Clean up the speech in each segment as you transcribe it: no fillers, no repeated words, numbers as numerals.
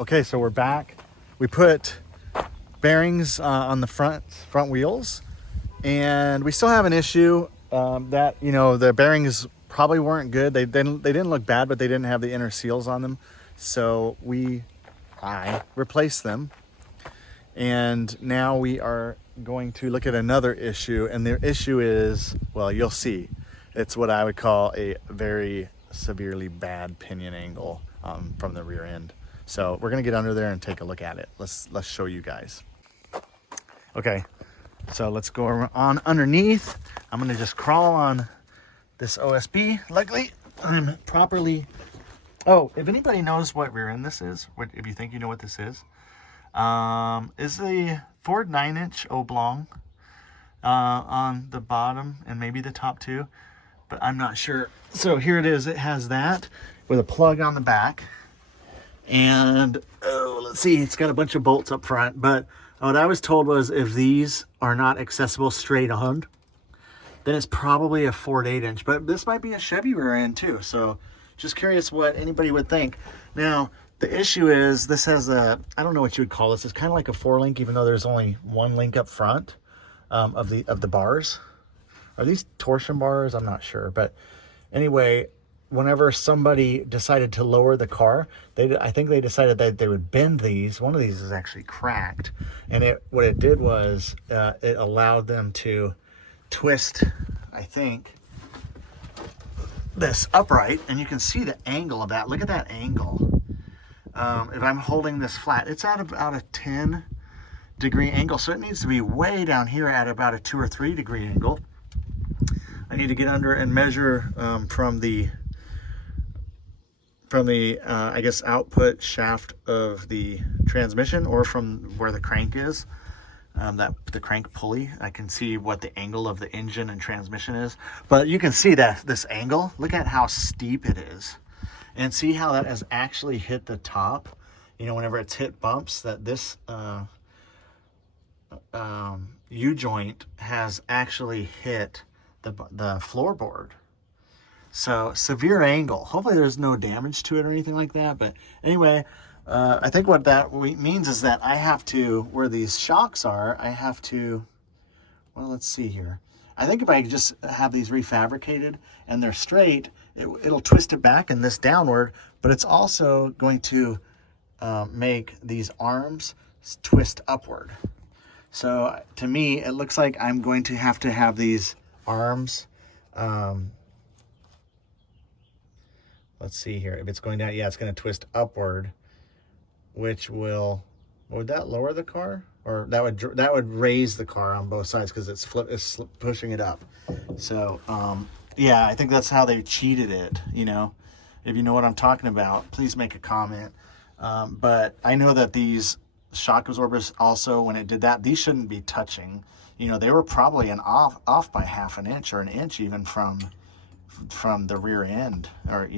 Okay, so we're back. We put bearings on the front wheels, and we still have an issue that the bearings probably weren't good. They didn't look bad, but they didn't have the inner seals on them. So I replaced them, and now we are going to look at another issue. And the issue is, well, you'll see, it's what I would call a very severely bad pinion angle from the rear end. So we're gonna get under there and take a look at it. Let's show you guys. Okay, so let's go on underneath. I'm gonna just crawl on this OSB. Luckily, I'm properly. Oh, if anybody knows what rear end this is, if you think you know what this is the Ford 9-inch oblong on the bottom and maybe the top too, but I'm not sure. So here it is. It has that with a plug on the back. And let's see, it's got a bunch of bolts up front, but what I was told was if these are not accessible straight on, then it's probably a Ford 8-inch, but this might be a Chevy rear end too. So just curious what anybody would think. Now, the issue is this has I don't know what you would call this. It's kind of like a 4-link, even though there's only 1 link up front of the bars. Are these torsion bars? I'm not sure, but anyway, whenever somebody decided to lower the car, I think they decided that they would bend these. One of these is actually cracked, and what it did was it allowed them to twist, I think, this upright, and you can see the angle of that. Look at that angle. If I'm holding this flat, it's at about a 10-degree angle, so it needs to be way down here at about a 2 or 3 degree angle. I need to get under and measure from the I guess output shaft of the transmission, or from where the crank is, the crank pulley. I can see what the angle of the engine and transmission is, but you can see that this angle, look at how steep it is, and see how that has actually hit the top. Whenever it's hit bumps, that this U-joint has actually hit the floorboard. So severe angle. Hopefully there's no damage to it or anything like that. But anyway, I think what that means is that I have to, where these shocks are, I have to, well, let's see here. I think if I just have these refabricated and they're straight, it'll twist it back and this downward, but it's also going to make these arms twist upward. So to me, it looks like I'm going to have these arms, let's see here. If it's going down, yeah, it's going to twist upward, which would that lower the car? Or that would raise the car on both sides because it's pushing it up. So, yeah, I think that's how they cheated it, If you know what I'm talking about, please make a comment. But I know that these shock absorbers also, when it did that, these shouldn't be touching. They were probably off by half an inch or an inch even from the rear end, or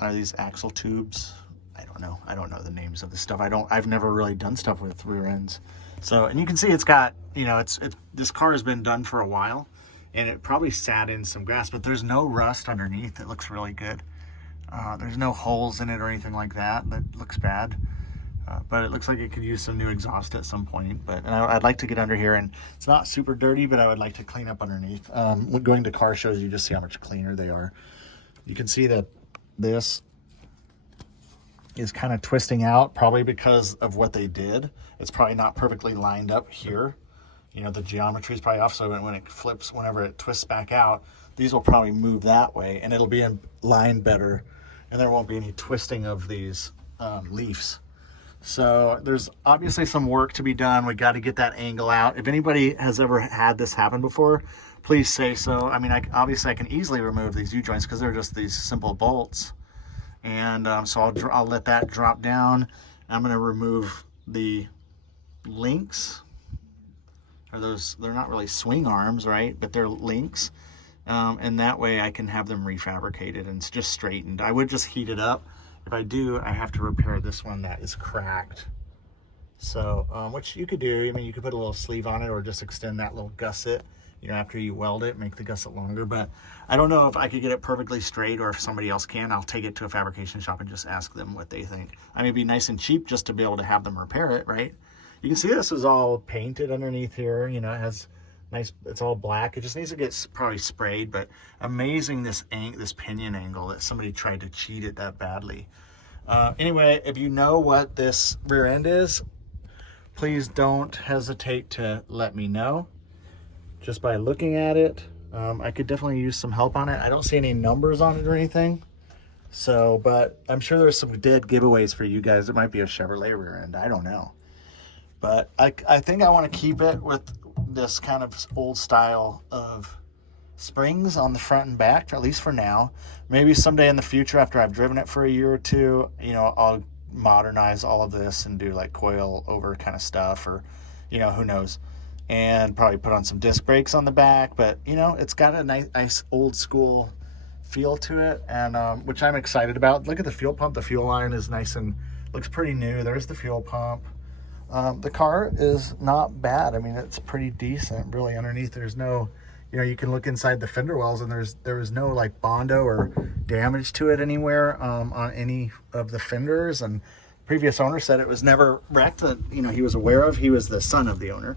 are these axle tubes? I don't know the names of the stuff. I've never really done stuff with rear ends. So, and you can see it's got, this car has been done for a while, and it probably sat in some grass, but there's no rust underneath. It looks really good. There's no holes in it or anything like that looks bad. But it looks like it could use some new exhaust at some point. And I'd like to get under here, and it's not super dirty, but I would like to clean up underneath. When going to car shows, you just see how much cleaner they are. You can see that this is kind of twisting out, probably because of what they did. It's probably not perfectly lined up here. The geometry is probably off, so when it flips, whenever it twists back out, these will probably move that way, and it'll be in line better, and there won't be any twisting of these leaves. So there's obviously some work to be done. We got to get that angle out. If anybody has ever had this happen before, please say so. I mean, obviously I can easily remove these U-joints because they're just these simple bolts. And so I'll let that drop down. I'm going to remove the links. They're not really swing arms, right? But they're links. And that way I can have them refabricated and just straightened. I would just heat it up. If I do, I have to repair this one that is cracked. So, which you could do. I mean, you could put a little sleeve on it or just extend that little gusset you know, after you weld it, make the gusset longer. But I don't know if I could get it perfectly straight or if somebody else can. I'll take it to a fabrication shop and just ask them what they think. I mean, it'd be nice and cheap just to be able to have them repair it, right? You can see this is all painted underneath here. You know, it has nice, it's all black. It just needs to get probably sprayed, but amazing this pinion angle that somebody tried to cheat it that badly. Anyway, if you know what this rear end is, please don't hesitate to let me know just by looking at it. I could definitely use some help on it. I don't see any numbers on it or anything. So, but I'm sure there's some dead giveaways for you guys. It might be a Chevrolet rear end. I don't know. But I think I want to keep it with this kind of old style of springs on the front and back, at least for now. Maybe someday in the future, after I've driven it for a year or two, you know, I'll modernize all of this and do like coil over kind of stuff, or, you know, who knows. And probably put on some disc brakes on the back. But, you know, it's got a nice old school feel to it, and which I'm excited about. Look at the fuel pump. The fuel line is nice and looks pretty new. There's the fuel pump. The car is not bad. I mean, it's pretty decent, really. Underneath, there's no, you know, you can look inside the fender wells, and there was no like Bondo or damage to it anywhere on any of the fenders. And previous owner said it was never wrecked that, you know, he was aware of. He was the son of the owner.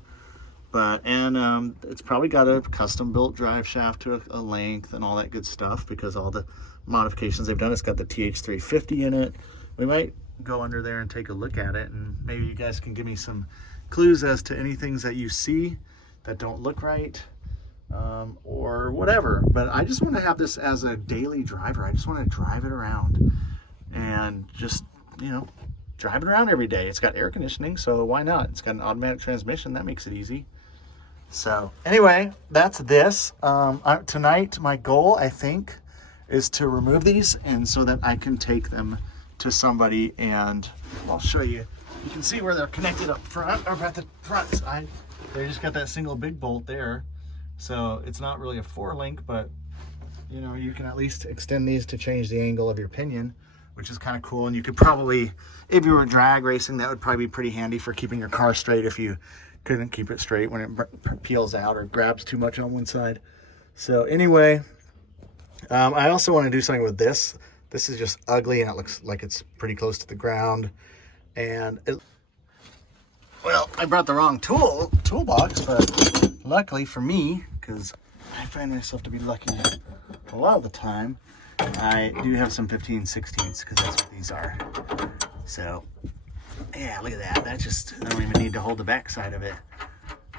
But, and it's probably got a custom built drive shaft to a length and all that good stuff, because all the modifications they've done. It's got the TH350 in it. We might go under there and take a look at it, and maybe you guys can give me some clues as to any things that you see that don't look right, or whatever. But I just want to have this as a daily driver. I just want to drive it around and just, you know, drive it around every day. It's got air conditioning, so why not? It's got an automatic transmission. That makes it easy. So anyway, that's this. Tonight, my goal, I think, is to remove these, and so that I can take them to somebody, and I'll show you. You can see where they're connected up front, or at the front side. They just got that single big bolt there. So it's not really a 4-link, but you know, you can at least extend these to change the angle of your pinion, which is kind of cool. And you could probably, if you were drag racing, that would probably be pretty handy for keeping your car straight if you couldn't keep it straight when it peels out or grabs too much on one side. So anyway, I also want to do something with this. This is just ugly, and it looks like it's pretty close to the ground. And well, I brought the wrong toolbox, but luckily for me, because I find myself to be lucky a lot of the time, I do have some 15/16s, because that's what these are. So yeah, look at that. That just, I don't even need to hold the back side of it.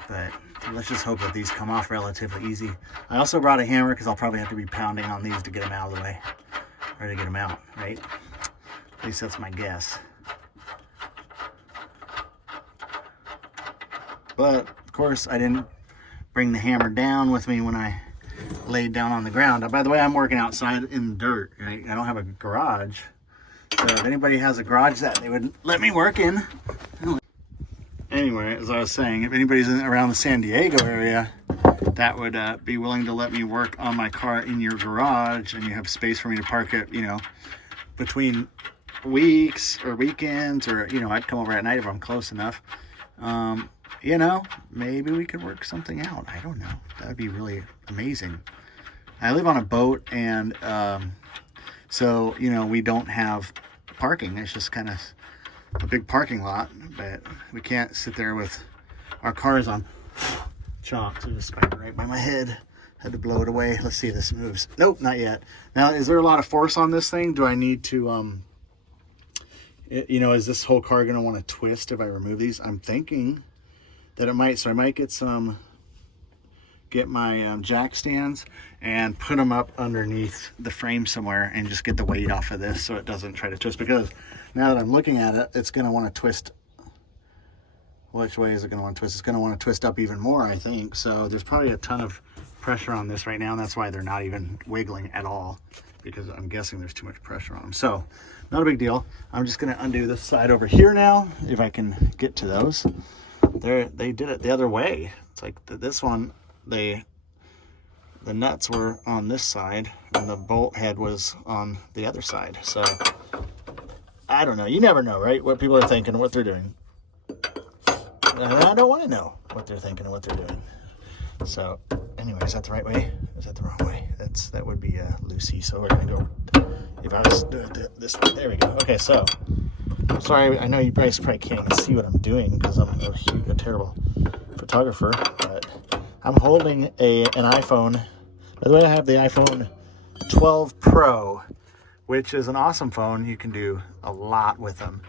But let's just hope that these come off relatively easy. I also brought a hammer, because I'll probably have to be pounding on these to get them out of the way, or to get them out, right? At least that's my guess. But of course, I didn't bring the hammer down with me when I laid down on the ground. By the way, I'm working outside in the dirt, right? I don't have a garage. So if anybody has a garage that they would let me work in. Anyway, as I was saying, if anybody's around the San Diego area that would be willing to let me work on my car in your garage, and you have space for me to park it, you know, between weeks or weekends, or, you know, I'd come over at night if I'm close enough. You know, maybe we could work something out. I don't know. That would be really amazing. I live on a boat, and so, you know, we don't have parking. It's just kind of a big parking lot, but we can't sit there with our cars on chalk. So just spider right by my head. Had to blow it away. Let's see if this moves. Nope, not yet. Now, is there a lot of force on this thing? Do I need to, you know, is this whole car going to want to twist if I remove these? I'm thinking that it might. So I might get my jack stands and put them up underneath the frame somewhere, and just get the weight off of this so it doesn't try to twist, because now that I'm looking at it, it's going to want to twist. Which way is it going to want to twist? It's going to want to twist up even more, I think. So there's probably a ton of pressure on this right now, and that's why they're not even wiggling at all, because I'm guessing there's too much pressure on them. So not a big deal. I'm just going to undo this side over here now, if I can get to those. They did it the other way. It's like this one, the nuts were on this side, and the bolt head was on the other side. So I don't know. You never know, right? What people are thinking and what they're doing. And I don't want to know what they're thinking and what they're doing. So anyway, is that the right way? Is that the wrong way? That would be Lucy. So we're gonna go. If I was doing it this way, there we go. Okay, so I'm sorry. I know you guys probably can't even see what I'm doing because I'm a terrible photographer. But I'm holding an iPhone. By the way, I have the iPhone 12 Pro, which is an awesome phone. You can do a lot with them,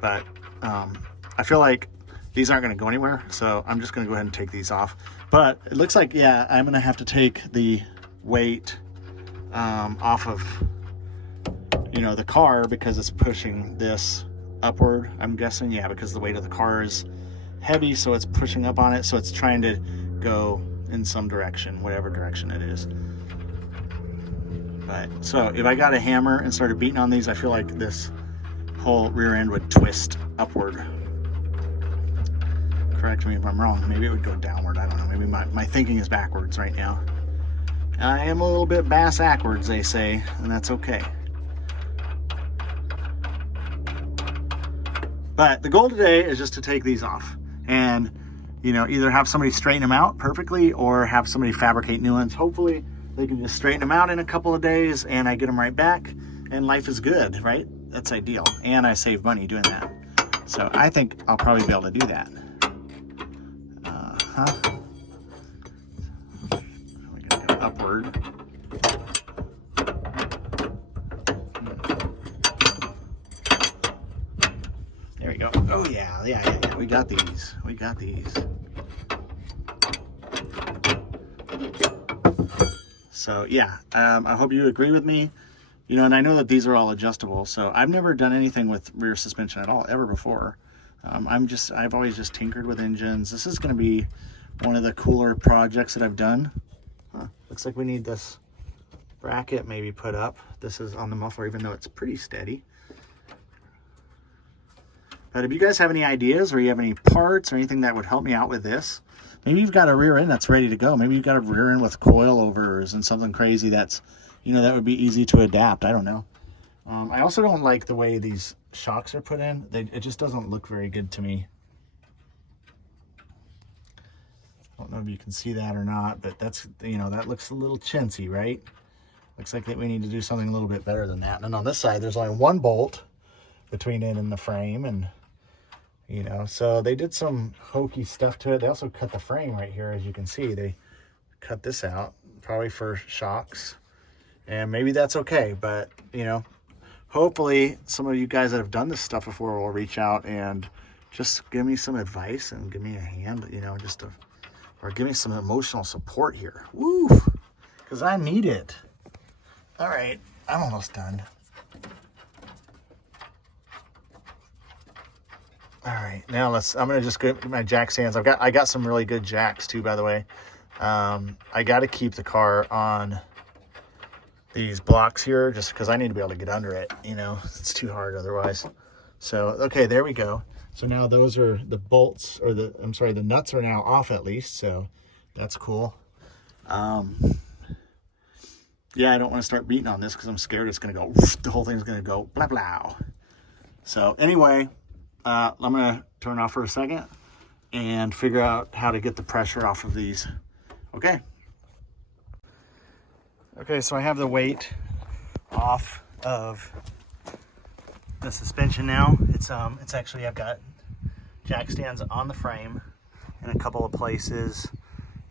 but I feel like these aren't going to go anywhere, so I'm just going to go ahead and take these off. But it looks like, yeah, I'm going to have to take the weight off of, the car because it's pushing this upward, I'm guessing. Yeah, because the weight of the car is heavy, so it's pushing up on it, so it's trying to go in some direction, whatever direction it is. But so if I got a hammer and started beating on these, I feel like this whole rear end would twist upward. Correct me if I'm wrong. Maybe it would go downward. I don't know. Maybe my thinking is backwards right now. I am a little bit bass-ackwards, they say, and that's okay. But the goal today is just to take these off and, either have somebody straighten them out perfectly or have somebody fabricate new ones. Hopefully they can just straighten them out in a couple of days and I get them right back and life is good, right? That's ideal. And I save money doing that. So I think I'll probably be able to do that. We're gonna go upward. There we go. Oh yeah. We got these. So yeah, I hope you agree with me. And I know that these are all adjustable. So I've never done anything with rear suspension at all ever before. I've always just tinkered with engines. This is going to be one of the cooler projects that I've done. Looks like we need this bracket maybe put up. This is on the muffler, even though it's pretty steady. But if you guys have any ideas or you have any parts or anything that would help me out with this, maybe you've got a rear end that's ready to go. Maybe you've got a rear end with coilovers and something crazy that's, that would be easy to adapt. I don't know. I also don't like the way these shocks are put in. It just doesn't look very good to me. I don't know if you can see that or not, but that's, that looks a little chintzy, right? Looks like that we need to do something a little bit better than that. And on this side, there's only one bolt between it and the frame, and so they did some hokey stuff to it. They also cut the frame right here, as you can see. They cut this out, probably for shocks, and maybe that's okay. But hopefully some of you guys that have done this stuff before will reach out and just give me some advice and give me a hand, or give me some emotional support here. Woo! Because I need it. All right, I'm almost done. All right, now I'm gonna just get my jack stands. I got some really good jacks too, by the way. I got to keep the car on these blocks here just because I need to be able to get under it. It's too hard otherwise. So okay, there we go. So now those are the bolts, or the nuts are now off at least. So that's cool. Yeah, I don't want to start beating on this because I'm scared it's gonna go. The whole thing's gonna go blah blah. So anyway. I'm going to turn off for a second and figure out how to get the pressure off of these. Okay. Okay, so I have the weight off of the suspension now. It's actually, I've got jack stands on the frame in a couple of places,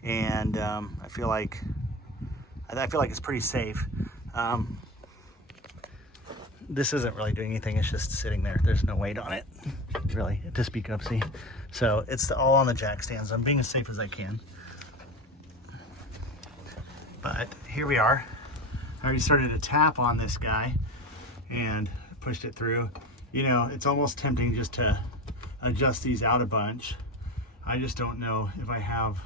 and I feel like it's pretty safe. This isn't really doing anything. It's just sitting there. There's no weight on it, really, to speak up, see? So it's all on the jack stands. I'm being as safe as I can. But here we are. I already started to tap on this guy and pushed it through. It's almost tempting just to adjust these out a bunch. I just don't know if I have...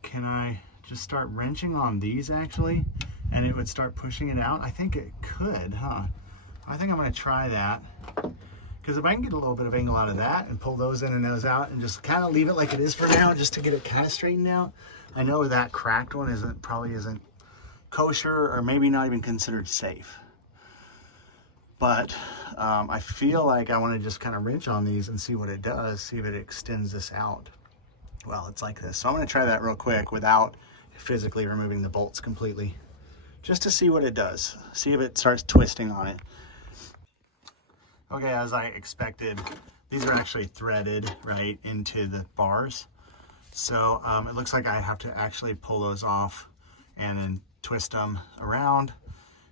Can I just start wrenching on these, actually? And it would start pushing it out? I think it could, huh? I think I'm gonna try that. Because if I can get a little bit of angle out of that and pull those in and those out and just kind of leave it like it is for now, just to get it kind of straightened out. I know that cracked one probably isn't kosher, or maybe not even considered safe. But I feel like I want to just kind of wrench on these and see what it does, see if it extends this out. Well, it's like this. So I'm gonna try that real quick without physically removing the bolts completely, just to see what it does. See if it starts twisting on it. Okay, as I expected, these are actually threaded right into the bars. So it looks like I have to actually pull those off and then twist them around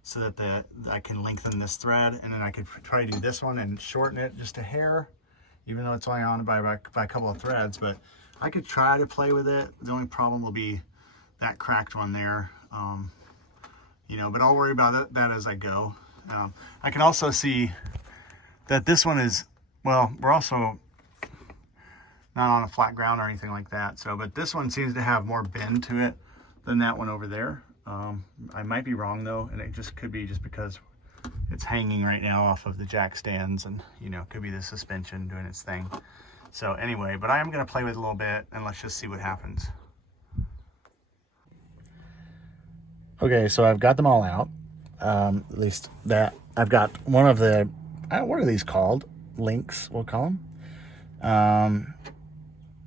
so that I can lengthen this thread, and then I could try to do this one and shorten it just a hair, even though it's only on by a couple of threads. But I could try to play with it. The only problem will be that cracked one there, you know, but I'll worry about that as I go. I can also see that this one is, well, we're also not on a flat ground or anything like that. So, but this one seems to have more bend to it than that one over there. I might be wrong though, and it just could be just because it's hanging right now off of the jack stands, and you know, could be the suspension doing its thing. So anyway, but I am going to play with it a little bit, and let's just see what happens. Okay, so I've got them all out. At least that I've got one of the, what are these called? Links, we'll call them.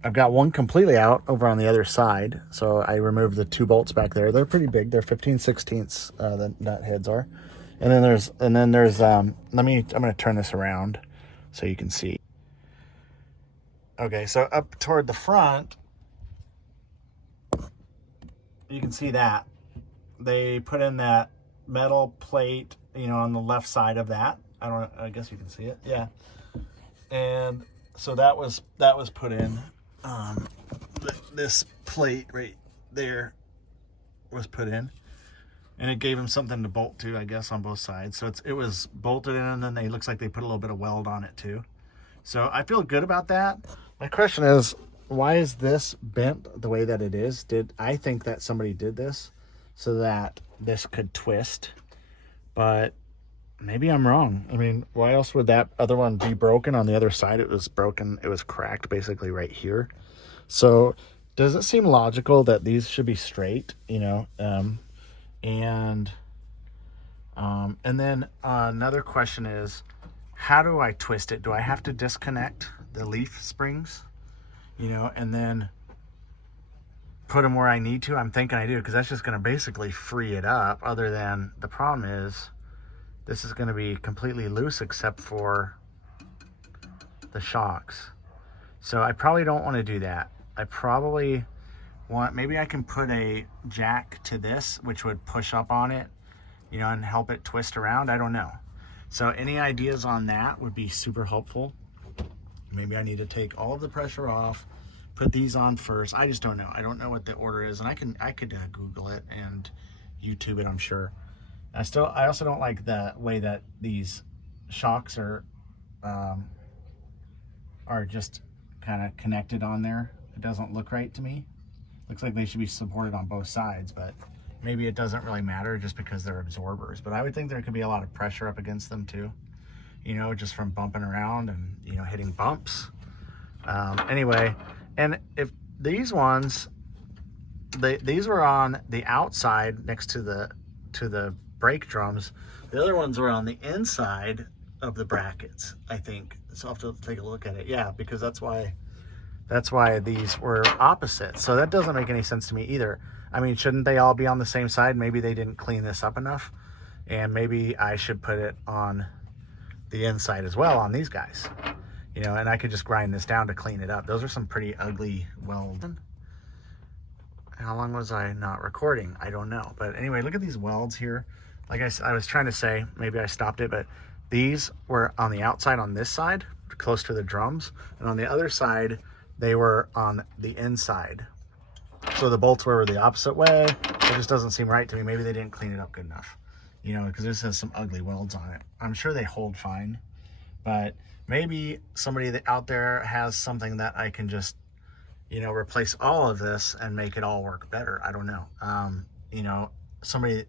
I've got one completely out over on the other side. So I removed the 2 bolts back there. They're pretty big. They're 15/16 the nut heads are. And then there's I'm going to turn this around so you can see. Okay, so up toward the front, you can see that they put in that metal plate, you know, on the left side of that. I guess you can see it. Yeah. And so that was put in. This plate right there was put in, and it gave them something to bolt to, I guess, on both sides. So it was bolted in, and then looks like they put a little bit of weld on it too. So I feel good about that. My question is, why is this bent the way that it is? I think that somebody did this so that this could twist, but maybe I'm wrong. I mean, why else would that other one be broken? On the other side, it was broken. It was cracked basically right here. So does it seem logical that these should be straight, you know? And then another question is, how do I twist it? Do I have to disconnect the leaf springs, you know, and then put them where I need to? I'm thinking I do, because that's just going to basically free it up. Other than the problem is this is going to be completely loose except for the shocks. So I probably don't want to do that. I probably want, maybe I can put a jack to this, which would push up on it, you know, and help it twist around. I don't know. So any ideas on that would be super helpful. Maybe I need to take all of the pressure off, put these on first. I just don't know. I don't know what the order is, and I could Google it and YouTube it, I'm sure. I also don't like the way that these shocks are just kind of connected on there. It doesn't look right to me. Looks like they should be supported on both sides, but maybe it doesn't really matter just because they're absorbers. But I would think there could be a lot of pressure up against them too, you know, just from bumping around and, you know, hitting bumps. Anyway, and if these ones, these were on the outside next to the brake drums. The other ones were on the inside of the brackets, I think. So I'll have to take a look at it. Yeah, because that's why these were opposite. So that doesn't make any sense to me either. I mean, shouldn't they all be on the same side? Maybe they didn't clean this up enough, and maybe I should put it on the inside as well on these guys, you know, and I could just grind this down to clean it up. Those are some pretty ugly welds. How long was I not recording? I don't know. But anyway, look at these welds here. Like I was trying to say, maybe I stopped it, but these were on the outside on this side, close to the drums, and on the other side, they were on the inside. So the bolts were the opposite way. It just doesn't seem right to me. Maybe they didn't clean it up good enough, you know, because this has some ugly welds on it. I'm sure they hold fine, but maybe somebody out there has something that I can just, you know, replace all of this and make it all work better. I don't know. You know, somebody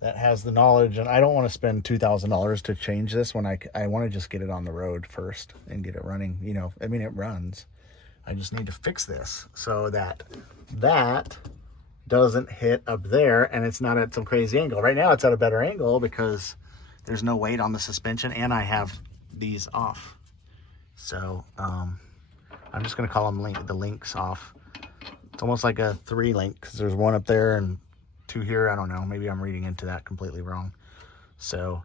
that has the knowledge, and I don't want to spend $2,000 to change this when I want to just get it on the road first and get it running. You know, I mean, it runs. I just need to fix this so that doesn't hit up there and it's not at some crazy angle. Right now it's at a better angle because there's no weight on the suspension, and I have these off. So I'm just going to call them the links off It's almost like a 3-link because there's one up there and 2 here. I don't know. Maybe I'm reading into that completely wrong. So,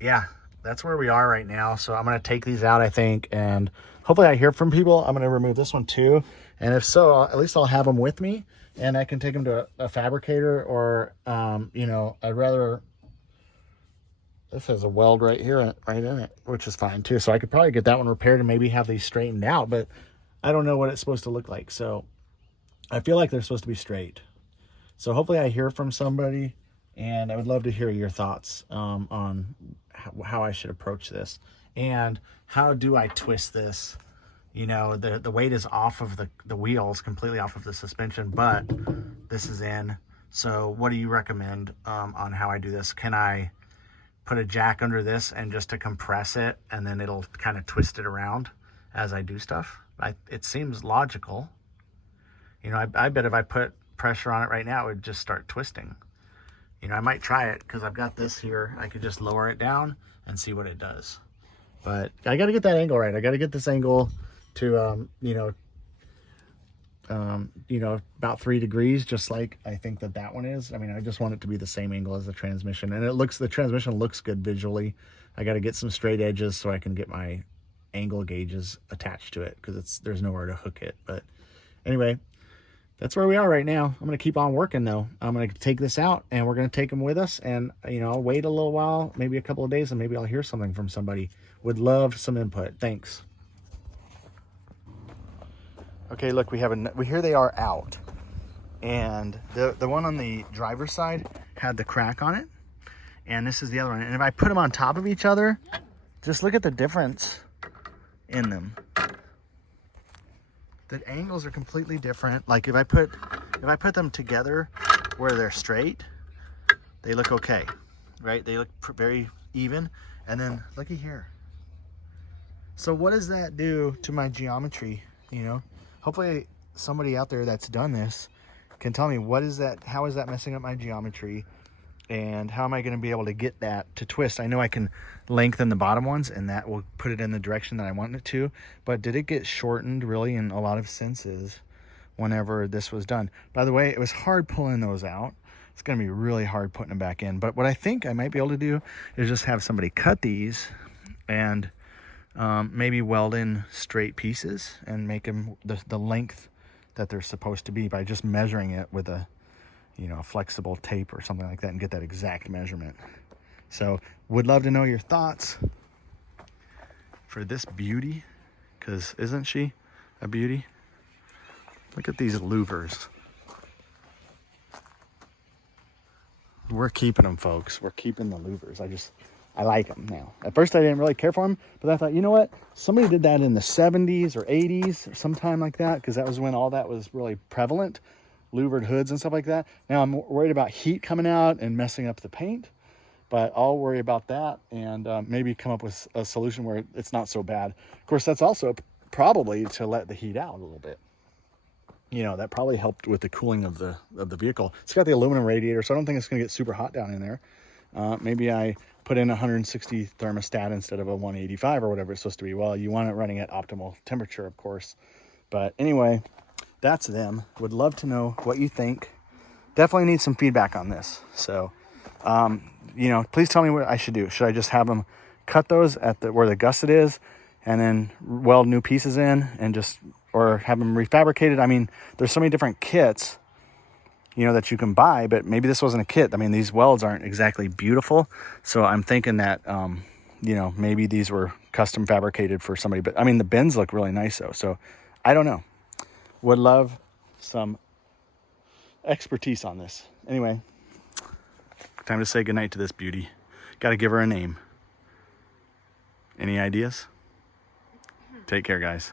yeah, that's where we are right now. So I'm going to take these out, I think, and hopefully I hear from people. I'm going to remove this one too. And if so, at least I'll have them with me and I can take them to a fabricator or, you know, I'd rather, this has a weld right here, right in it, which is fine too. So I could probably get that one repaired and maybe have these straightened out, but I don't know what it's supposed to look like. So I feel like they're supposed to be straight. So hopefully I hear from somebody, and I would love to hear your thoughts on how I should approach this. And how do I twist this? You know, the weight is off of the wheels, completely off of the suspension, but this is in. So what do you recommend on how I do this? Can I put a jack under this and just to compress it, and then it'll kind of twist it around as I do stuff? It seems logical. You know, I bet if I put pressure on it right now, it would just start twisting. You know, I might try it because I've got this here. I could just lower it down and see what it does. But I got to get that angle right. I got to get this angle to, you know, about 3 degrees, just like I think that one is. I mean, I just want it to be the same angle as the transmission. And the transmission looks good visually. I got to get some straight edges so I can get my angle gauges attached to it because there's nowhere to hook it. But anyway, that's where we are right now. I'm going to keep on working though. I'm going to take this out and we're going to take them with us, and you know, I'll wait a little while, maybe a couple of days, and maybe I'll hear something from somebody. Would love some input. Thanks. Okay, look, here they are out. And the one on the driver's side had the crack on it, and this is the other one. And if I put them on top of each other, just look at the difference in them. The angles are completely different. Like if I put them together where they're straight, they look okay, right? They look very even. And then looky here. So what does that do to my geometry? You know, hopefully somebody out there that's done this can tell me how is that messing up my geometry, and how am I going to be able to get that to twist? I know I can lengthen the bottom ones and that will put it in the direction that I want it to, but did it get shortened really in a lot of senses whenever this was done? By the way, it was hard pulling those out. It's going to be really hard putting them back in, but what I think I might be able to do is just have somebody cut these and maybe weld in straight pieces and make them the length that they're supposed to be by just measuring it with a flexible tape or something like that and get that exact measurement. So would love to know your thoughts for this beauty, because isn't she a beauty? Look at these louvers. We're keeping them, folks. We're keeping the louvers. I like them now. At first I didn't really care for them, but I thought, you know what? Somebody did that in the 70s or 80s or sometime like that, because that was when all that was really prevalent. Louvered hoods and stuff like that. Now I'm worried about heat coming out and messing up the paint, but I'll worry about that and maybe come up with a solution where it's not so bad. Of course, that's also probably to let the heat out a little bit. You know, that probably helped with the cooling of the vehicle. It's got the aluminum radiator, so I don't think it's going to get super hot down in there. Maybe I put in a 160 thermostat instead of a 185 or whatever it's supposed to be. Well, you want it running at optimal temperature, of course. But anyway, that's them. Would love to know what you think. Definitely need some feedback on this. So, please tell me what I should do. Should I just have them cut those at where the gusset is and then weld new pieces in and or have them refabricated? I mean, there's so many different kits, that you can buy, but maybe this wasn't a kit. I mean, these welds aren't exactly beautiful. So I'm thinking that, maybe these were custom fabricated for somebody, but I mean, the bends look really nice though. So I don't know. Would love some expertise on this. Anyway, time to say goodnight to this beauty. Got to give her a name. Any ideas? Take care, guys.